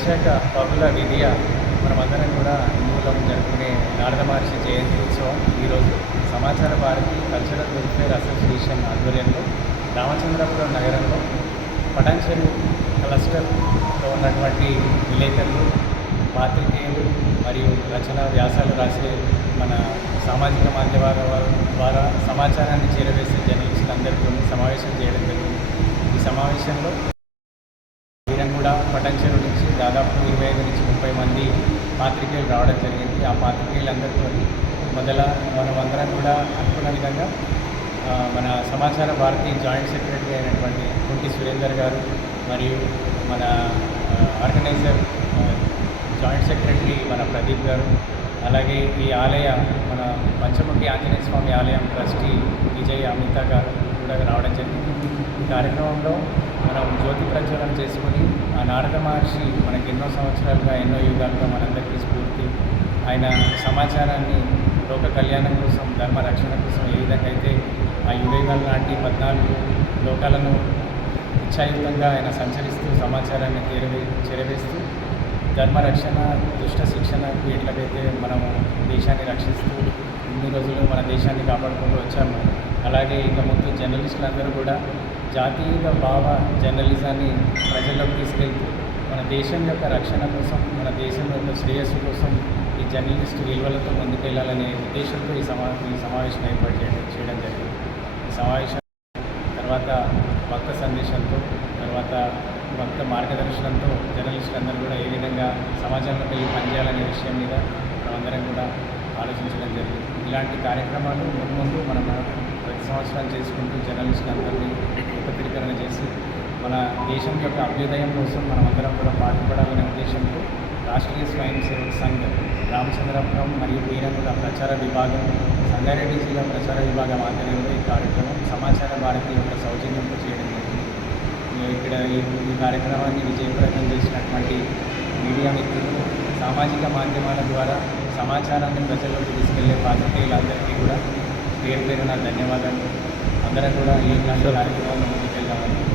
విశాఖ బహుళ విధియ మనమందరం కూడా హిందువులం జరుపుకునే నారద మహర్షి జయంతి ఉత్సవం. ఈరోజు సమాచార భారతి కల్చరల్ వెల్ఫేర్ అసోసియేషన్ ఆధ్వర్యంలో రామచంద్రపురం నగరంలో పటాన్చెరు క్లస్టర్లో ఉన్నటువంటి విలేకరులు పాత్రికేయులు మరియు రచన వ్యాసాలు రాసే మన సామాజిక మాధ్యమాల ద్వారా సమాచారాన్ని చేరవేసే జర్నలిస్టులందరితో సమావేశం చేయడం జరిగింది. ఈ సమావేశంలో కూడా పటంచెరు నుంచి దాదాపు ఇరవై ఐదు నుంచి ముప్పై మంది పాత్రికేయులు రావడం జరిగింది. ఆ పాత్రికేయులందరితో మొదల మనమందరం కూడా అనుకున్న విధంగా మన సమాచార భారతి జాయింట్ సెక్రటరీ అయినటువంటి కుంటి సురేందర్ గారు మరియు మన ఆర్గనైజర్ జాయింట్ సెక్రటరీ మన ప్రదీప్ గారు అలాగే ఈ ఆలయ మన పంచముఖి ఆంజనేయ స్వామి ఆలయం ట్రస్టీ విజయ్ అమిత గారు కూడా రావడం జరిగింది. ఈ కార్యక్రమంలో మనం జ్యోతి ప్రజ్వలన చేసుకొని ఆ నారద మహర్షి మనకి ఎన్నో సంవత్సరాలుగా ఎన్నో యుగాలుగా మనందరికీ స్ఫూర్తి. ఆయన సమాచారాన్ని లోక కళ్యాణం కోసం ధర్మ రక్షణ కోసం ఏ విధంగా అయితే ఆ యుగయుగాల నాటి పద్నాలుగు లోకాలను ఇచ్చాయుతంగా ఆయన సంచరిస్తూ సమాచారాన్ని చేరవే చేరవేస్తూ ధర్మ రక్షణ దుష్ట శిక్షణ ఎట్లకైతే మనము దేశాన్ని రక్షిస్తూ ఇన్ని రోజులు మన దేశాన్ని కాపాడుకుంటూ వచ్చాము అలాగే ఇక ముందు జర్నలిస్టులందరూ కూడా జాతీయ భావ జర్నలిజాన్ని ప్రజల్లోకి తీసుకెళ్తూ మన దేశం యొక్క రక్షణ కోసం మన దేశం యొక్క శ్రేయస్సు కోసం ఈ జర్నలిస్టు విలువలతో ముందుకెళ్ళాలనే ఉద్దేశంతో ఈ సమా ఈ సమావేశం ఏర్పాటు చేయడం చేయడం జరిగింది. ఈ సమావేశం తర్వాత భక్త సందేశంతో తర్వాత భక్త మార్గదర్శనంతో జర్నలిస్టులందరూ కూడా ఏ విధంగా సమాజంలోకి వెళ్ళి పనిచేయాలనే విషయం మీద మనమందరం కూడా ఆలోచించడం జరిగింది. ఇలాంటి కార్యక్రమాలు ముందు ముందు మనం ప్రతి సంవత్సరం చేసుకుంటూ జర్నలిస్టులందరినీ ఏకత్రీకరణ చేసి మన దేశం యొక్క అభ్యుదయం కోసం మనం అందరం కూడా పాటుపడాలనే ఉద్దేశంతో రాష్ట్రీయ స్వయం సేవక సంఘ్ రామచంద్రపురం మరియు వీరంగుల ప్రచార విభాగం సంగారెడ్డి జిల్లా ప్రచార విభాగం ఆధ్వర్యంలో ఈ కార్యక్రమం సమాచార భారతి యొక్క సౌజన్యంతో చేయడం జరిగింది. ఇక్కడ ఈ ఈ కార్యక్రమాన్ని విజయప్రదం చేసినటువంటి మీడియా మిత్రులు సామాజిక మాధ్యమాల ద్వారా సమాచారాన్ని ప్రజల్లోకి తీసుకెళ్ళే పాత్రికేయులందరికీ కూడా పేరు పేరున ధన్యవాదాలు. అందరం కూడా ఈ ఇలాంటి కార్యక్రమాలు ముందుకెళ్దామని